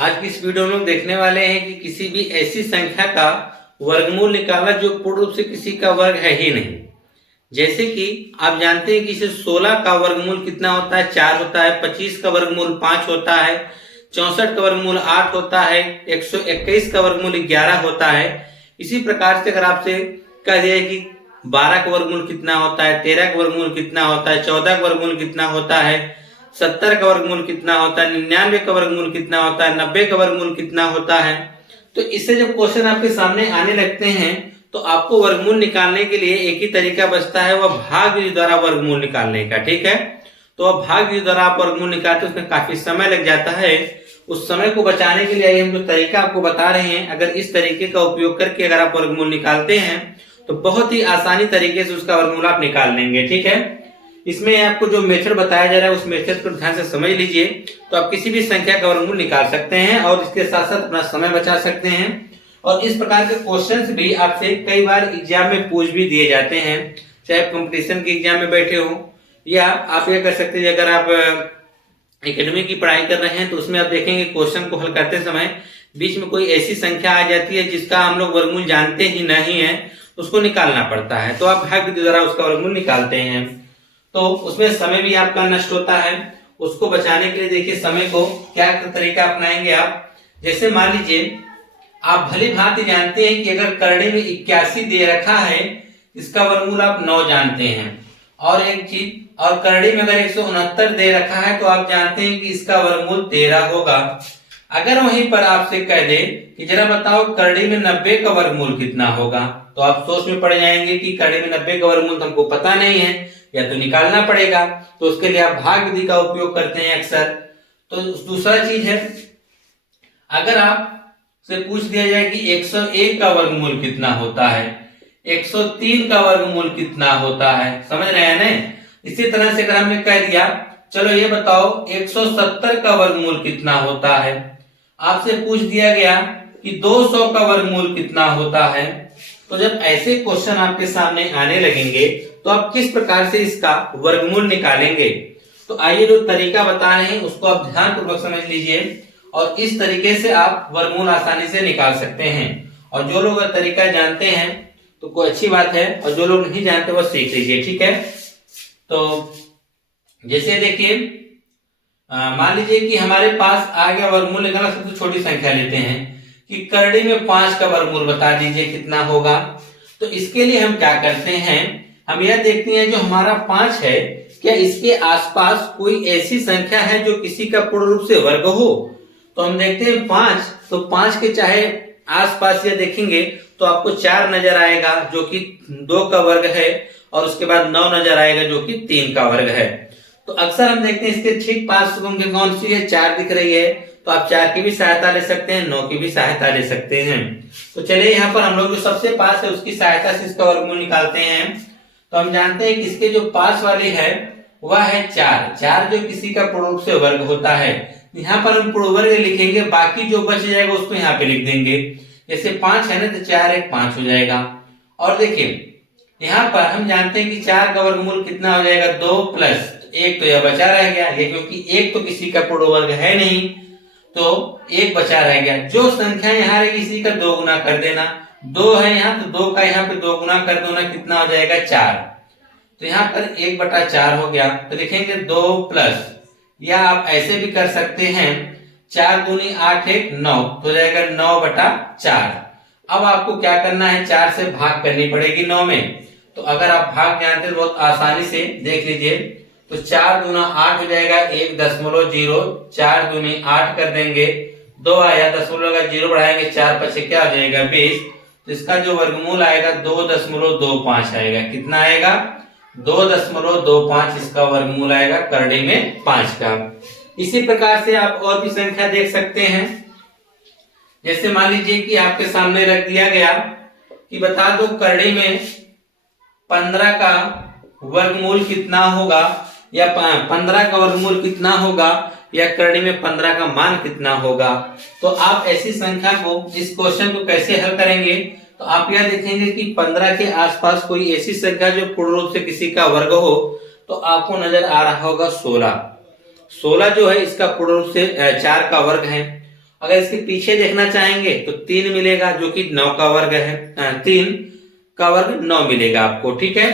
आज की इस वीडियो में हम देखने वाले हैं कि किसी भी ऐसी संख्या का वर्गमूल निकालना जो पूर्ण रूप से किसी का वर्ग है ही नहीं। जैसे कि आप जानते हैं कि इसे 16 का वर्गमूल कितना होता है, 4 होता है। 25 का वर्गमूल 5 होता है। 64 का वर्गमूल 8 होता है। 121 का वर्गमूल 11 होता है। इसी प्रकार से अगर आपसे कह दिया कि 12 का वर्गमूल कितना होता है, 13 का वर्गमूल कितना होता है, 14 का वर्गमूल कितना होता है, 70 का वर्गमूल कितना होता है, 99 का वर्गमूल कितना होता है, 90 का वर्गमूल कितना होता है, तो इससे जब क्वेश्चन आपके सामने आने लगते हैं तो आपको वर्गमूल निकालने के लिए एक ही तरीका बचता है, वह भाग विधि द्वारा वर्गमूल निकालने का। ठीक है, तो अब भाग विधि द्वारा आप वर्गमूल निकालते हैं, उसमें काफी समय लग जाता है। उस समय को बचाने के लिए हम जो तरीका आपको बता रहे हैं, अगर इस तरीके का उपयोग करके अगर आप वर्गमूल निकालते हैं तो बहुत ही आसानी तरीके से उसका वर्गमूल आप निकाल लेंगे। ठीक है, इसमें आपको जो मेथड बताया जा रहा है उस मेथड को ध्यान से समझ लीजिए, तो आप किसी भी संख्या का वर्गमूल निकाल सकते हैं और इसके साथ साथ अपना समय बचा सकते हैं। और इस प्रकार के क्वेश्चंस भी आपसे कई बार एग्जाम में पूछ भी दिए जाते हैं, चाहे आप कंपटीशन के एग्जाम में बैठे हो या आप ये कर सकते हैं अगर आप एकेडमी की पढ़ाई कर रहे हैं तो उसमें आप देखेंगे क्वेश्चन को हल करते समय बीच में कोई ऐसी संख्या आ जाती है जिसका हम लोग वर्गमूल जानते ही नहीं है, उसको निकालना पड़ता है, तो आप भाग विधि द्वारा उसका वर्गमूल निकालते हैं। तो उसमें समय भी आपका नष्ट होता है। उसको बचाने के लिए देखिए समय को क्या तरीका अपनाएंगे आप। जैसे मान लीजिए आप भली भांति जानते हैं कि अगर करड़े में 81 दे रखा है, इसका वर्गमूल आप 9 जानते हैं। और एक चीज, और करड़ी में अगर 169 दे रखा है तो आप जानते हैं कि इसका वर्गमूल 13 होगा। अगर वहीं पर आपसे कह दे कि जरा बताओ करड़ी में 90 का वर्गमूल कितना होगा, तो आप सोच में पड़ जाएंगे कि करड़ी में 90 का वर्गमूल तो हमको पता नहीं है, या तो निकालना पड़ेगा, तो उसके लिए आप भाग विधि का उपयोग करते हैं अक्सर। तो दूसरा चीज है, अगर आप से पूछ दिया जाए कि 101 का वर्गमूल कितना होता है, 103 का वर्गमूल कितना होता है, समझ रहे हैं ना। इसी तरह से अगर हमने कह दिया चलो ये बताओ 170 का वर्गमूल कितना होता है, आपसे पूछ दिया गया कि 200 का वर्गमूल कितना होता है, तो जब ऐसे क्वेश्चन आपके सामने आने लगेंगे तो आप किस प्रकार से इसका वर्गमूल निकालेंगे। तो आइए जो तरीका बता रहे हैं उसको आप ध्यानपूर्वक समझ लीजिए और इस तरीके से आप वर्गमूल आसानी से निकाल सकते हैं। और जो लोग तरीका जानते हैं तो कोई अच्छी बात है, और जो लोग नहीं जानते वो सीख लीजिए। ठीक है, तो जैसे देखिए मान लीजिए कि हमारे पास आ गया वर्गमूल निकालना, सबसे छोटी संख्या लेते हैं कि करड़ी में 5 का वर्गमूल बता दीजिए कितना होगा। तो इसके लिए हम क्या करते हैं, हम यह देखते हैं जो हमारा 5 है क्या इसके आसपास कोई ऐसी संख्या है जो किसी का पूर्ण रूप से वर्ग हो। तो हम देखते हैं 5, तो 5 के चाहे आसपास ये देखेंगे तो आपको 4 नजर आएगा जो कि 2 का वर्ग है, और उसके बाद 9 नजर आएगा जो कि 3 का वर्ग है। तो अक्सर हम देखते हैं इसके ठीक पास संख्या कौन सी है, 4 दिख रही है, तो आप 4 की भी सहायता ले सकते हैं, 9 की भी सहायता ले सकते हैं। तो चलिए यहाँ पर हम लोग जो सबसे पास है उसकी सहायता से इसका वर्गमूल निकालते हैं। तो हम जानते हैं कि इसके जो पास वाली है वह है 4, 4 जो किसी का पूर्ण रूप से वर्ग होता है। यहाँ पर हम पूर्ण वर्ग लिखेंगे, बाकी जो बच जाएगा उसको यहाँ पे लिख देंगे। जैसे 5 है ना, तो 4 1 5 हो जाएगा। और देखिए यहाँ पर हम जानते हैं कि 4 का वर्गमूल कितना हो जाएगा, 2 प्लस 1, तो यह बचा रह गया, ये क्योंकि 1 तो किसी का पूर्ण वर्ग है नहीं, तो 1 बचा रह गया। जो संख्या यहाँ रहेगी इसी का 2 गुना कर देना, 2 है यहाँ तो 2 का यहाँ पे 2 गुना कर दो ना, कितना हो जाएगा 4। तो यहाँ पर 1/4 हो गया, तो लिखेंगे 2 प्लस, या आप ऐसे भी कर सकते हैं 4 दूनी 8 1 9, तो हो जाएगा 9/4। अब आपको क्या करना है, 4 से भाग करनी पड़ेगी 9 में। तो अगर आप भाग जानते हैं बहुत आसानी से देख लीजिए, तो 4 दूना 8 हो जाएगा 1.0, 4 दूनी 8 कर देंगे, 2 आया, दशमलव का 0 बढ़ाएंगे, 4 5 क्या हो जाएगा 20। तो इसका जो वर्गमूल आएगा 2.25 आएगा, कितना आएगा 2.25 इसका वर्गमूल आएगा करड़ी में 5 का। इसी प्रकार से आप और भी संख्या देख सकते हैं। जैसे मान लीजिए कि आपके सामने रख दिया गया कि बता दो करड़ी में 15 का वर्गमूल कितना होगा, या 15 का वर्गमूल कितना होगा, या करड़ी में 15 का मान कितना होगा। तो आप ऐसी संख्या को, इस क्वेश्चन को कैसे हल करेंगे, तो आप यह देखेंगे कि 15 के आसपास कोई ऐसी संख्या जो पूर्ण रूप से किसी का वर्ग हो, तो आपको नजर आ रहा होगा 16। 16 जो है इसका पूर्ण रूप से 4 का वर्ग है। अगर इसके पीछे देखना चाहेंगे तो 3 मिलेगा, जो कि 9 का वर्ग है, 3 का वर्ग 9 मिलेगा आपको। ठीक है,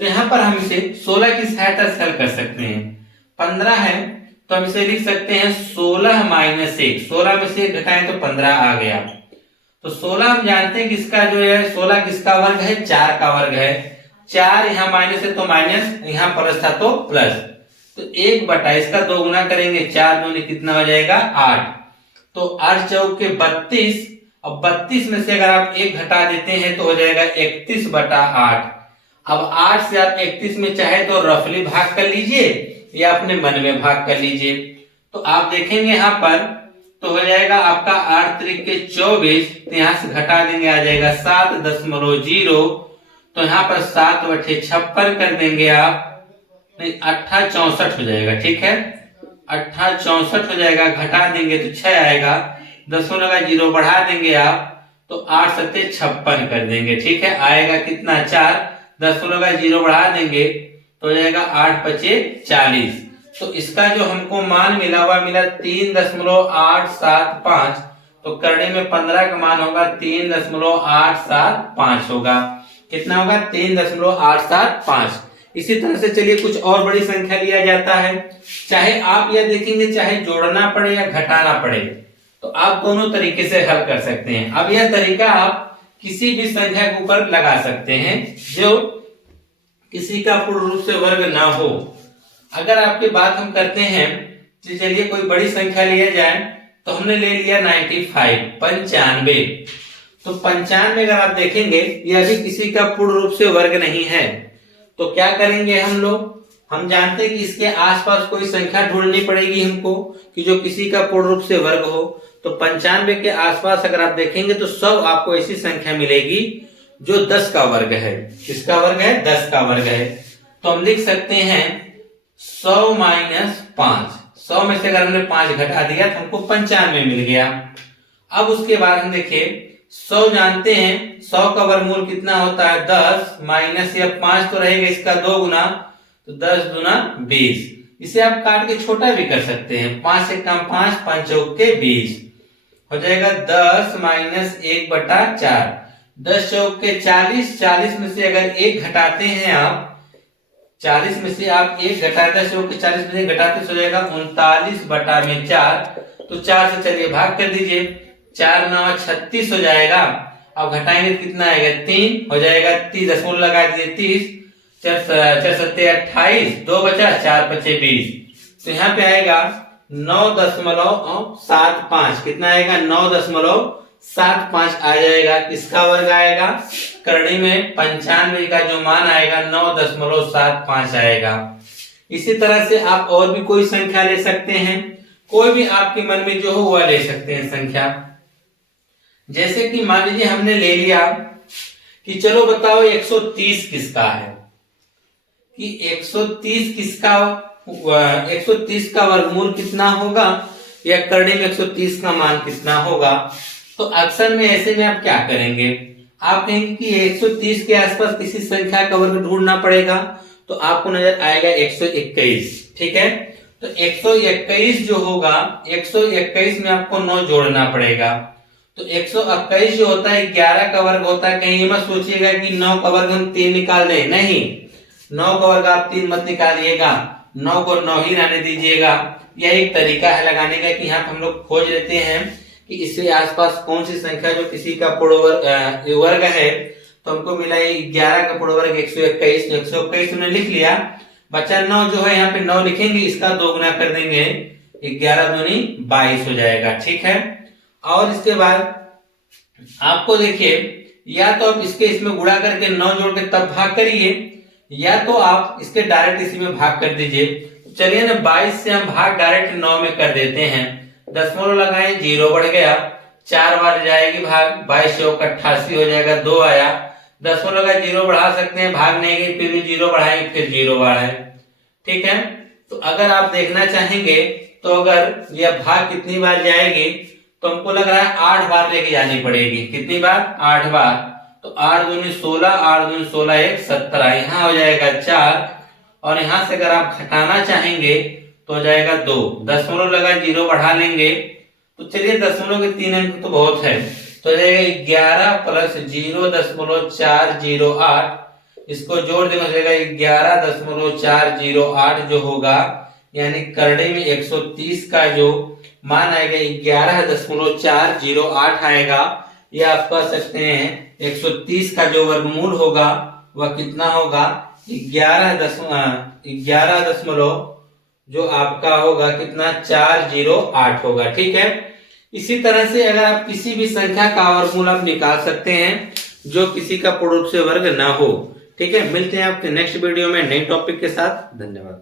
तो यहाँ पर हम इसे 16 की सहायता से हल कर सकते हैं। 15 है तो हम इसे लिख सकते हैं 16 माइनस 1, 16 में से 1 घटाएं तो 15 आ गया। तो 16 हम जानते हैं कि इसका जो है 16 किसका वर्ग है, 4 का वर्ग है। 4 यहाँ माइनस है तो माइनस, यहाँ प्लस था तो प्लस, तो 1 बटा इसका 2 गुना करेंगे, 4 दूनी कितना हो जाएगा 8। तो 8 चौके 32, अब 32 में से अगर आप 1 घटा देते हैं तो हो जाएगा 31 बटा 8। अब 8 से आप 31 में चाहे तो रफली भाग कर लीजिए या अपने मन में भाग कर लीजिए। तो आप देखेंगे यहाँ पर तो हो जाएगा आपका 8 त्रिक 24, तो यहाँ से घटा देंगे आ जाएगा 7.0, तो यहाँ पर 7/56 कर देंगे आप, नहीं 8 64 हो जाएगा। ठीक है, 8 64 हो जाएगा, घटा देंगे तो 6 आएगा, 0.0 बढ़ा देंगे आप तो 8 7 56 कर देंगे। ठीक है, आएगा कितना 4, 0.0 बढ़ा देंगे तो हो जाएगा 8 5 40। तो इसका जो हमको मान मिला हुआ मिला 3.875, तो करने में 15 का मान होगा 3.875 होगा। कितना होगा 3.875। इसी तरह से चलिए कुछ और बड़ी संख्या लिया जाता है, चाहे आप यह देखेंगे चाहे जोड़ना पड़े या घटाना पड़े, तो आप दोनों तरीके से हल कर सकते हैं। अब यह तरीका आप किसी भी संख्या के ऊपर लगा सकते हैं जो किसी का पूर्ण रूप से वर्ग ना हो। अगर आपकी बात हम करते हैं तो चलिए कोई बड़ी संख्या लिया जाए, तो हमने ले लिया 95, 95। तो 95 अगर आप देखेंगे यह भी किसी का पूर्ण रूप से वर्ग नहीं है, तो क्या करेंगे हम लोग, हम जानते हैं कि इसके आसपास कोई संख्या ढूंढनी पड़ेगी हमको कि जो किसी का पूर्ण रूप से वर्ग हो। तो 95 के आसपास अगर आप देखेंगे तो सब आपको ऐसी संख्या मिलेगी जो 10 का वर्ग है। किसका वर्ग है, 10 का वर्ग है। तो हम लिख सकते हैं 100 माइनस 5, 100 में से अगर हमने 5 घटा दिया तो हमको 95 मिल गया। अब उसके बाद हम देखिए 100 जानते हैं, 100 का वर्गमूल कितना होता है 10, माइनस या 5 तो रहेगा इसका 2 गुना, तो 10 दूना 20। इसे आप काट के छोटा भी कर सकते हैं, 5 से कम 5, 5 चौके 20 हो जाएगा 10 माइनस 1/4, 10 चौके 40, 40 में से अगर 1 घटाते हैं आप, 40 में से आप 1 घटाते 10 चौके 40 में से घटाते हो जाएगा 39/4, तो 4 से चलिए भाग कर दीजिए, 4 9 36 हो जाएगा। अब घटाएंगे तो कितना आएगा 3 हो जाएगा, 30 दशमलव लगा दीजिए 30, 4 7 28, 2 बचा 4 5 20, तो यहाँ पे आएगा 9.75। कितना आएगा 9.75 आ जाएगा। किसका वर्ग आएगा, करणी में 95 का जो मान आएगा 9.75 आएगा। इसी तरह से आप और भी कोई संख्या ले सकते हैं, कोई भी आपके मन में जो हो वह ले सकते हैं संख्या। जैसे कि मान लीजिए हमने ले लिया कि चलो बताओ 130 किसका है, कि 130 किसका, 130 का वर्गमूल कितना होगा या करणी में 130 का मान कितना होगा। तो अक्सर में ऐसे में आप क्या करेंगे, आप कहेंगे कि 130 के आसपास किसी संख्या का वर्ग ढूंढना पड़ेगा, तो आपको नजर आएगा 121। ठीक है, तो 121 जो होगा, 121 में आपको 9 जोड़ना पड़ेगा। तो 121 जो होता है 11 का वर्ग होता है। कहीं मत सोचिएगा कि 9 का वर्ग हम 3 निकाल दें, नहीं, 9 का वर्ग आप 3 मत निकालिएगा, 9 को 9 ही रहने दीजिएगा। यह एक तरीका है लगाने का कि यहाँ हम लोग खोज लेते हैं कि इसके आसपास कौन सी संख्या जो किसी का पूर्ण वर्ग है। तो हमको मिला 11 का पूर्ण वर्ग 121, 121 हमने लिख लिया, बचा 9 जो है यहाँ पे 9 लिखेंगे, इसका 2 गुना कर देंगे, 11 दूनी 22 हो जाएगा। ठीक है, और इसके बाद आपको देखिए या तो आप इसके इसमें गुणा करके 9 जोड़ के तब भाग करिए, या तो आप इसके डायरेक्ट इसी में भाग कर दीजिए। चलिए ना 22 से हम भाग डायरेक्ट 9 में कर देते हैं, दशमलव लगाएं 0 बढ़ गया, 4 बार जाएगी भाग, 22 चौक 88 हो जाएगा, 2 आया, दशमलव लगा 0 बढ़ा सकते हैं, भाग नहीं गई फिर भी 0 बढ़ाएंगे फिर 0 बढ़ाए। ठीक है, तो अगर आप देखना चाहेंगे तो अगर यह भाग कितनी बार जाएगी, तो हमको लग रहा है 8 बार लेके जानी पड़ेगी। कितनी बार, 8 बार। तो 8 दूनी 16, 8 दूनी 16 1 17, यहाँ हो जाएगा 4, और यहाँ से अगर आप घटाना चाहेंगे तो हो जाएगा 2, दशमलव लगा 0 बढ़ा लेंगे तो चलिए दशमलव के 3 अंक तो बहुत है, तो 11 प्लस 0.408, इसको जोड़ देंगे हो जाएगा 11.408 जो होगा, यानी करड़े में 130 का जो मान आएगा 11.408 आएगा। ये आप कह सकते हैं 130 का जो वर्गमूल होगा वह कितना होगा, 11 दशमलव जो आपका होगा कितना 408 होगा। ठीक है, इसी तरह से अगर आप किसी भी संख्या का वर्गमूल आप निकाल सकते हैं जो किसी का पूर्ण रूप से वर्ग ना हो। ठीक है, मिलते हैं आपके नेक्स्ट वीडियो में नए टॉपिक के साथ। धन्यवाद।